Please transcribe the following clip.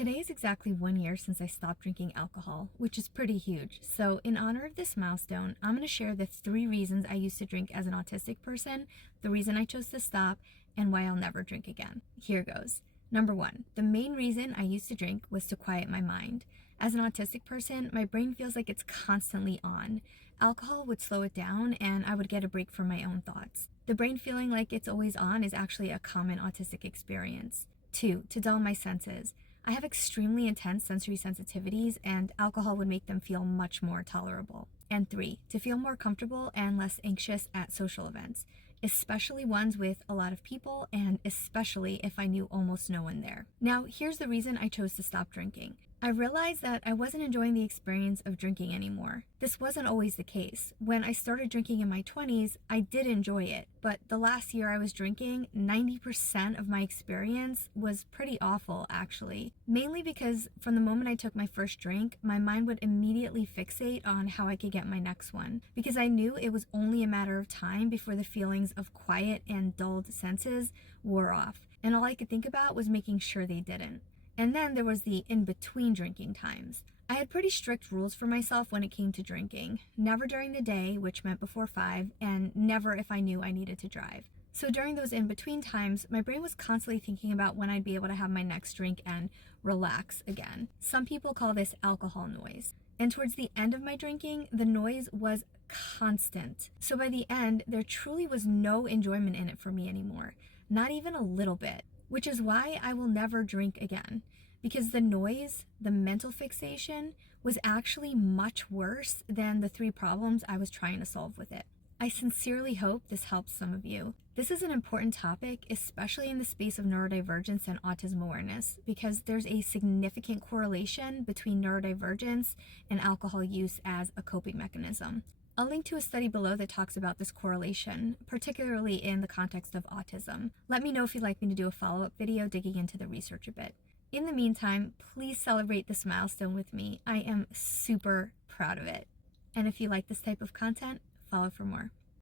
Today is exactly 1 year since I stopped drinking alcohol, which is pretty huge. So in honor of this milestone, I'm going to share the 3 reasons I used to drink as an autistic person, the reason I chose to stop, and why I'll never drink again. Here goes. Number 1, the main reason I used to drink was to quiet my mind. As an autistic person, my brain feels like it's constantly on. Alcohol would slow it down and I would get a break from my own thoughts. The brain feeling like it's always on is actually a common autistic experience. 2, to dull my senses. I have extremely intense sensory sensitivities and alcohol would make them feel much more tolerable. And 3, to feel more comfortable and less anxious at social events, especially ones with a lot of people and especially if I knew almost no one there. Now, here's the reason I chose to stop drinking. I realized that I wasn't enjoying the experience of drinking anymore. This wasn't always the case. When I started drinking in my 20s, I did enjoy it, but the last year I was drinking, 90% of my experience was pretty awful actually. Mainly because from the moment I took my first drink, my mind would immediately fixate on how I could get my next one, because I knew it was only a matter of time before the feelings of quiet and dulled senses wore off, and all I could think about was making sure they didn't. And then there was the in-between drinking times. I had pretty strict rules for myself when it came to drinking. Never during the day, which meant before 5, and never if I knew I needed to drive. So during those in-between times, my brain was constantly thinking about when I'd be able to have my next drink and relax again. Some people call this alcohol noise. And towards the end of my drinking, the noise was constant. So by the end, there truly was no enjoyment in it for me anymore. Not even a little bit. Which is why I will never drink again, because the noise, the mental fixation, was actually much worse than the 3 problems I was trying to solve with it. I sincerely hope this helps some of you. This is an important topic, especially in the space of neurodivergence and autism awareness, because there's a significant correlation between neurodivergence and alcohol use as a coping mechanism. I'll link to a study below that talks about this correlation, particularly in the context of autism. Let me know if you'd like me to do a follow-up video digging into the research a bit. In the meantime, please celebrate this milestone with me. I am super proud of it. And if you like this type of content, follow for more.